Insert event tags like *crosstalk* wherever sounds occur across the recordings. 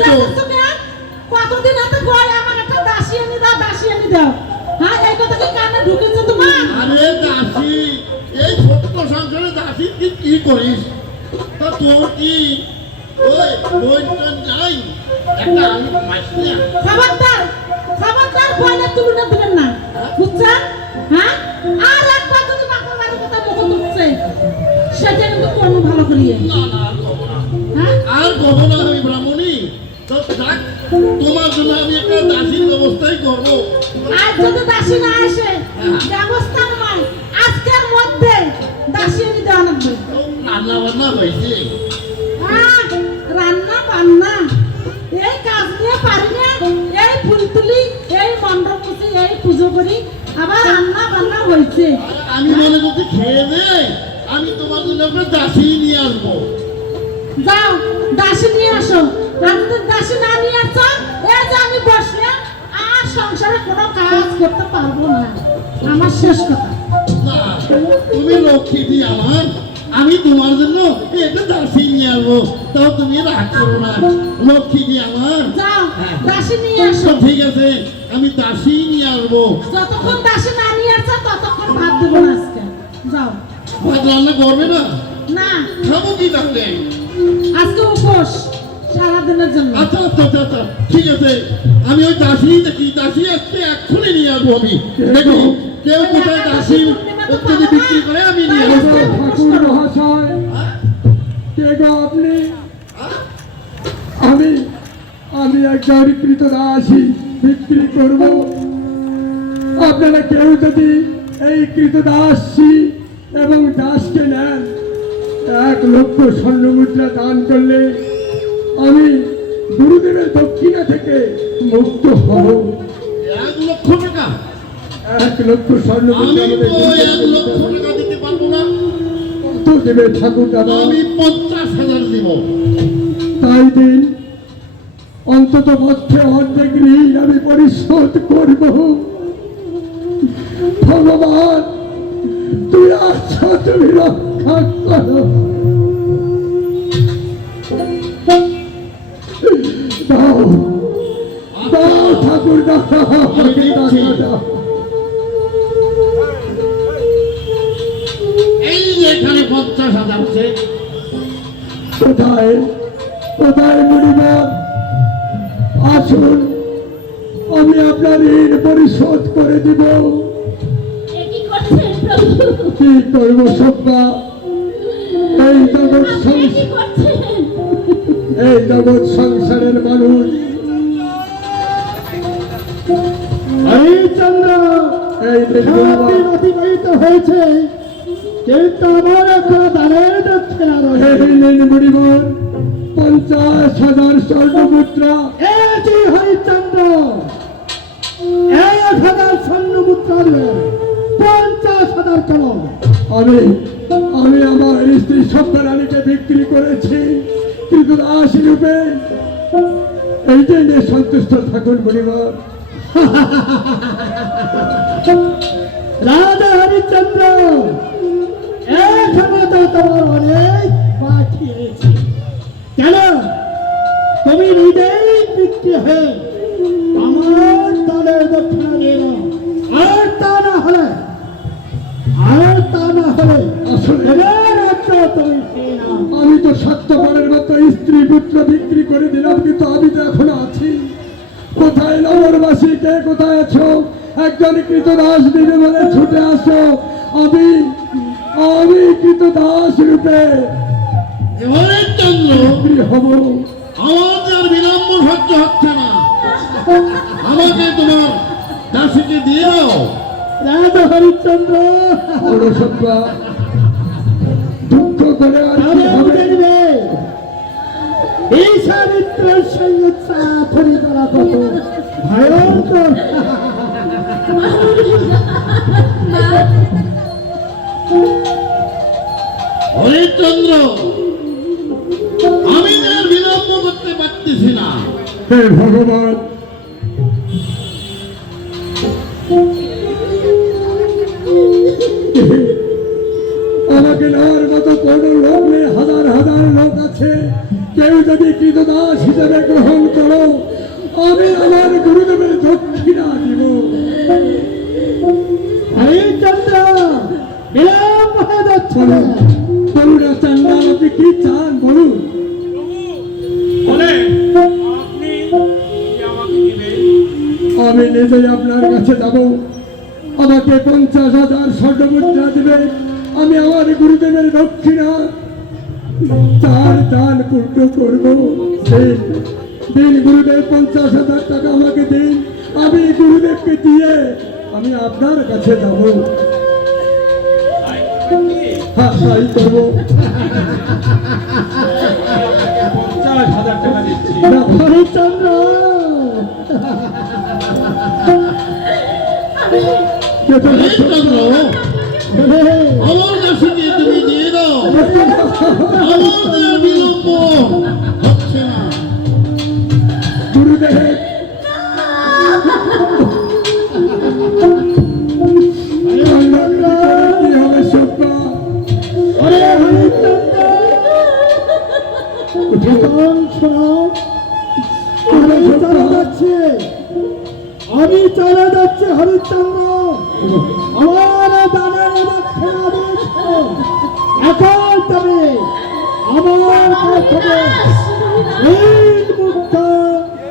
কেন কতদিন হাতে গয় আমার একটা দাসী এনে দাও দাসী এনে দাও। হ্যাঁ এই কথা কি কানে ঢুকেছে তোমার? আরে দাসী এই ছোট্ট সংসারে দাসী কি কি করিস? তা তোর কি? ওই বই নাই। একটা আমি মাসি খবরদার খবরদার বয়লের তুলনা দিবেন না। বুঝছেন হ্যাঁ? আর একবার যদি বাপের বাড়ির কথা মুখ তুলছে সেটা কিন্তু কোনো ভালো করিয়ে। না না আর কবো হ্যাঁ? আর কবো আমি ব্রাহ্মণী তোমার জন্য আমি একটা দাসীর ব্যবস্থাই করব। আর যদি দাসী না আসে ব্যবস্থা নয়। আজকের মধ্যে দাসী এনে দেওয়া লাগবে রান্না বান্না হয়েছে। আহ, রান্না বান্না। এই কাজ নিয়ে পারি না। এই ফুল তুলি এই মণ্ডপ মুছি এই পুজো করি। আবার রান্না বান্না হয়েছে। আমি মনে করছি খেয়ে দে আমি তোমার জন্য একটা দাসী নিয়ে আসব। যাও দাসী নিয়ে আসো। আর যদি দাসী না নিয়ে আসো এই যে আমি বসলে আর সংসারে কোনো কাজ করতে পারব না। আমার শেষ কথা। তুমি লক্ষ্মী দি আমার। আমি তোমার জন্য একটা দাসী নিয়ে আসব। তাও তুমি রাগ করো না। লক্ষ্মী দি আমার। যাও হ্যাঁ। দাসী নিয়ে তো আসো ঠিক আছে আমি দাসী নিয়ে আসব। যতক্ষণ দাসী না নিয়ে আসো ততক্ষণ ভাত দেবো না আজকে। যাও। ভাত রান্না করবে না? না। খাব কি তাহলে? আজকে উপোস। সারাদিনের জন্য। আচ্ছা আচ্ছা আচ্ছা আচ্ছা ঠিক আছে। আমি ওই দাসী দেখি দাসী আজকে এক্ষুনি নিয়ে আসব আমি। দেখো কেউ কোথায় দাসী যদি বিক্রি করে আমি নিয়ে আসব। ঠাকুর মহাশয় কে গো আপনি? আমি আমি একজন কৃতদাসী বিক্রি করব। আপনারা কেউ যদি এই কৃতদাসী এবং দাসকে নেন এক লক্ষ স্বর্ণ মুদ্রা দান করলে আমি গুরুদেবের দক্ষিণা থেকে মুক্ত হব। এক লক্ষ টাকা। এক লক্ষ স্বর্ণ আমি তো এক লক্ষ টাকা দিতে পারব না। কত দেবে ঠাকুর দাদা? আমি পঞ্চাশ হাজার দিব। তাই দিন অন্তত পক্ষে অর্ধেক ঋণ আমি পরিশোধ করব। ভগবান তুই আছো তুমি রক্ষা করো। ঠাকুর এই এখানে পঞ্চাশ হাজার কোথায়? কোথায় আসুন আমি আপনার ঋণ পরিশোধ করে দিব। কি করছেন প্রভু? করব সব্বা? এই জগৎ এই জগৎ সংসারের মানুষ সারাদিন অতিবাহিত হয়েছে। কিন্তু আমার দানের দক্ষিণা রয়েছে মুড়িবর পঞ্চাশ হাজার স্বর্ণ মুদ্রা এটি হরিচন্দ্র এক হাজার স্বর্ণ মুদ্রা পঞ্চাশ হাজার কেন আমি আমি আমার স্ত্রী সভ্যরানীকে বিক্রি করেছি। কিন্তু আশি রূপে এই যে নিয়ে সন্তুষ্ট থাকুন পরিবার *laughs* রাজা হরিচন্দ্র এখানে তো তোমার অনেক পাঠিয়েছি কেন? তুমি নিজেই বিক্রি হয়ে আমার তাদের দক্ষিণা দিয়ে আর তা না হলে আর তা না হলে আমি তো সত্যপরের মতো স্ত্রী পুত্র বিক্রি করে দিলাম কিন্তু আমি তো এখন আছি। কোথায় নগরবাসী? কে কোথায় আছো? একজন কৃতদাস দিবে বলে ছুটে আসো। আমি আমি কৃতদাস রূপে এবারে চন্দ্র হব। আমার আর বিলম্ব সহ্য হচ্ছে না। আমাকে তোমার দাসীকে দাও। রাজা হরিচন্দ্র দুঃখ করে আর এই চরিত্রের সঙ্গে চাকরি করা কত ভয়ঙ্কর। হরিচন্দ্র আমি বিলম্ব করতে পারতেছি না। হে ভগবান। কৃতদাস হিসেবে গ্রহণ করো আমি আমার গুরুদেবের দক্ষিণা দিব আমি আপনার কাছে যাব আমাকে পঞ্চাশ হাজার স্বর্ণমুদ্রা দিবে আমি আমার গুরুদেবের দক্ষিণা। চার চাল পূর্ণ করব। দিন দিন গুরুদেব পঞ্চাশ হাজার টাকা আমাকে দিন। আমি গুরুদেবকে দিয়ে আমি আপনার কাছে যাব। হ্যাঁ তাই করব। পঞ্চাশ হাজার টাকা দিচ্ছি। হরিচন্দ্র যেতে না, হরিশ্চন্দ্র আমার কাছে দাও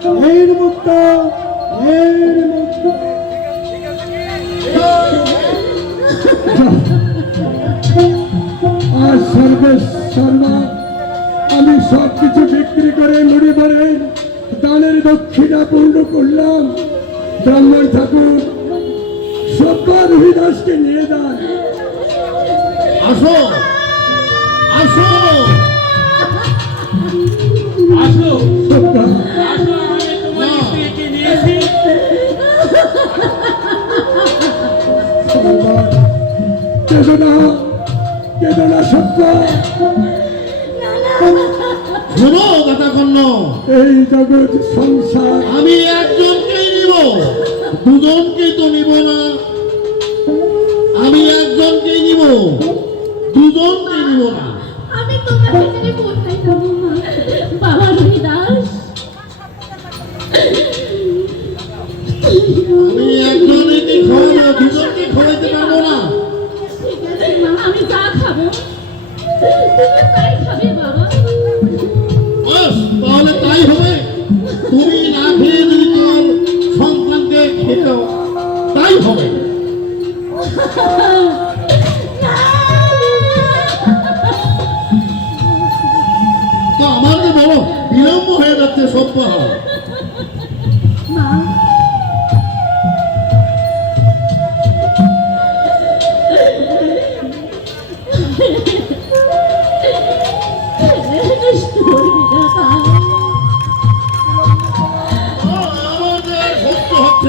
ঋণ মুক্ত ঋণ মুক্ত আজ সর্বে সর্বা আমি সব কিছু বিক্রি করে মুড়ি ভরে দানের দক্ষিণা পূর্ণ করলাম। ব্রাহ্মণ ঠাকুর সব্বার হরিদাসকে নিয়ে যান। আসো আসো। আসো। সব্বা কেদনা কেদনা সব্বা শোনো দাদা কর্ণ। এই জগৎ সংসার। আমি একজনকেই নিব দুজনকে তো নিব না। আমি একজনকেই নিব দুজনকে নিব না। আমি তোমাকে ছেড়ে কোথায় যাব মা? বাবা হরিদাস আমি একজনকে খাওয়াবো দুজনকে খাওয়াইতে Deus está aí, Jesus.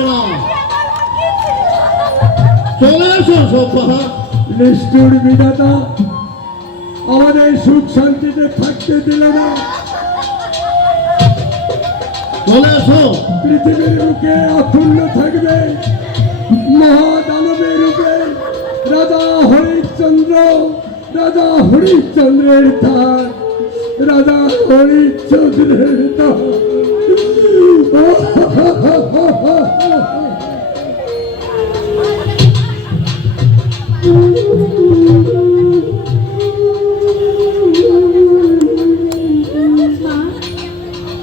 না চলে এসো সব নিষ্ঠুর বিধাতা আমাদের সুখ শান্তিতে থাকতে দিল না। চলে এসো পৃথিবীর বুকে অক্ষুণ্ণ থাকবে মহাদানবের রূপে রাজা হরিশ্চন্দ্র রাজা হরিশ্চন্দ্রের থাক রাজা হরিশ্চন্দ্রের থাক *laughs* মা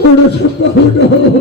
ওরা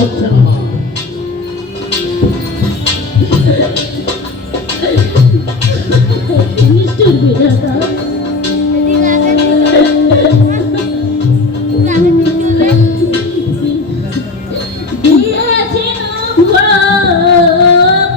হচ্ছে না মা নিষ্ঠুর বিধাতা দিয়েছিল ভোগ,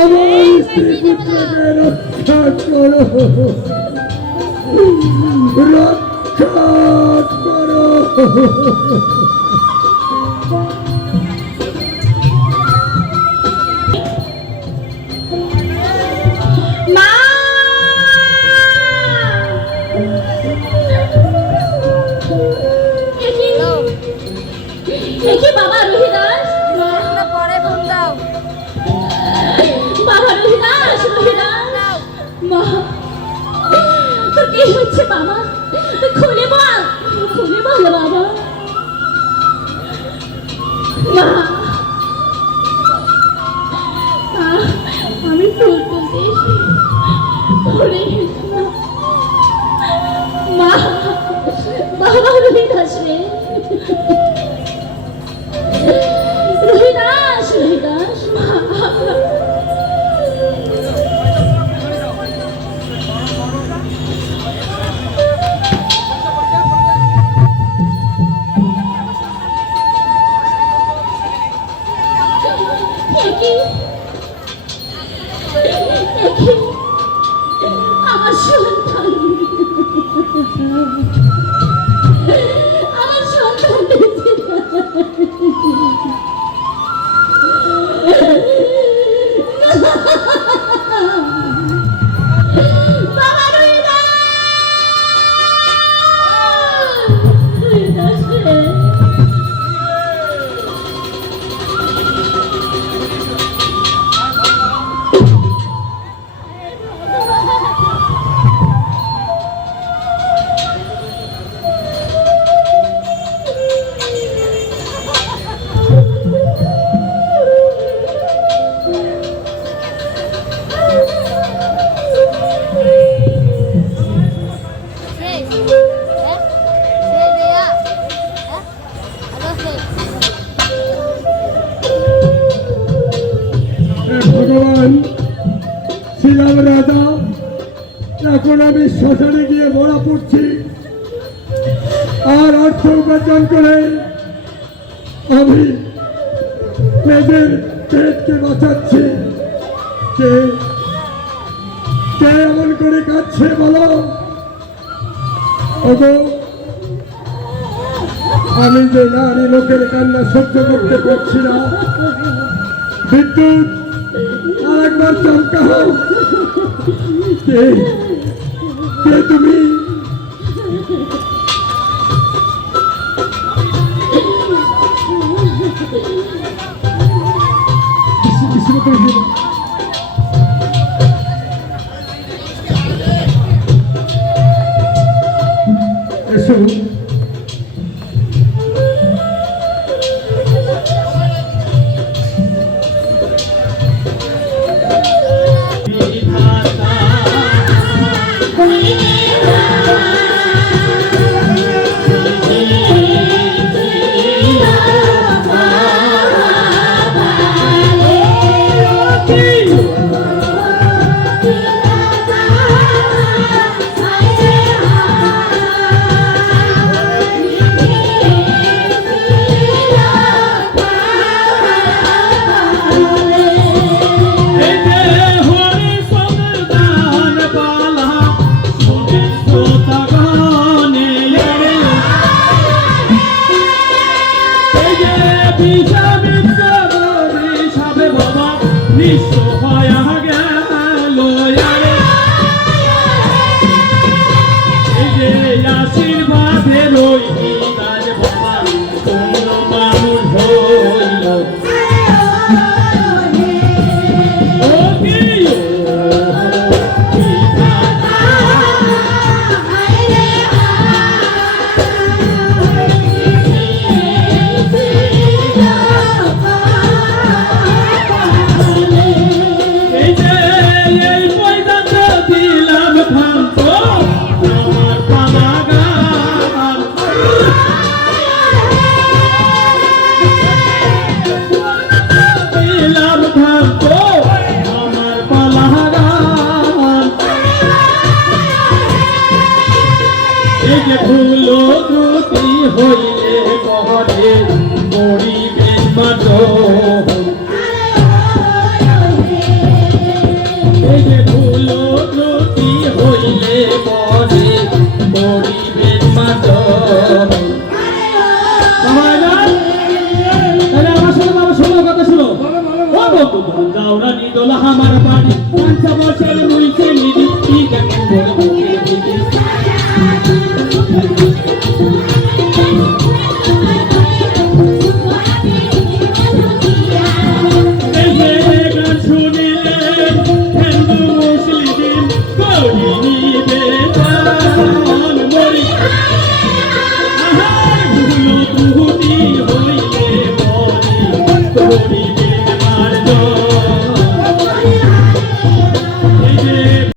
আমার স্ত্রী পুত্রকে রক্ষা করো রক্ষা করো মা বাবা রোহিদাস মা। কি হচ্ছে বাবা ছিলাম রাজা, এখন আমি শ্মশানে গিয়ে মরা পড়ছি। আর অর্থ উপার্জন করে আমি মেয়েদের পেটকে বাঁচাচ্ছি। কে? কে এমন করে কাঁদছে বলো? ওগো, আমি যে নারী লোকের কান্না সহ্য করতে পারছি না। বিদ্যুৎ আর একবার চমকাও কে কে তুমি? ও বন্ধু দাওরা নিদোলা আমার বাড়ি। পাঁচ বছর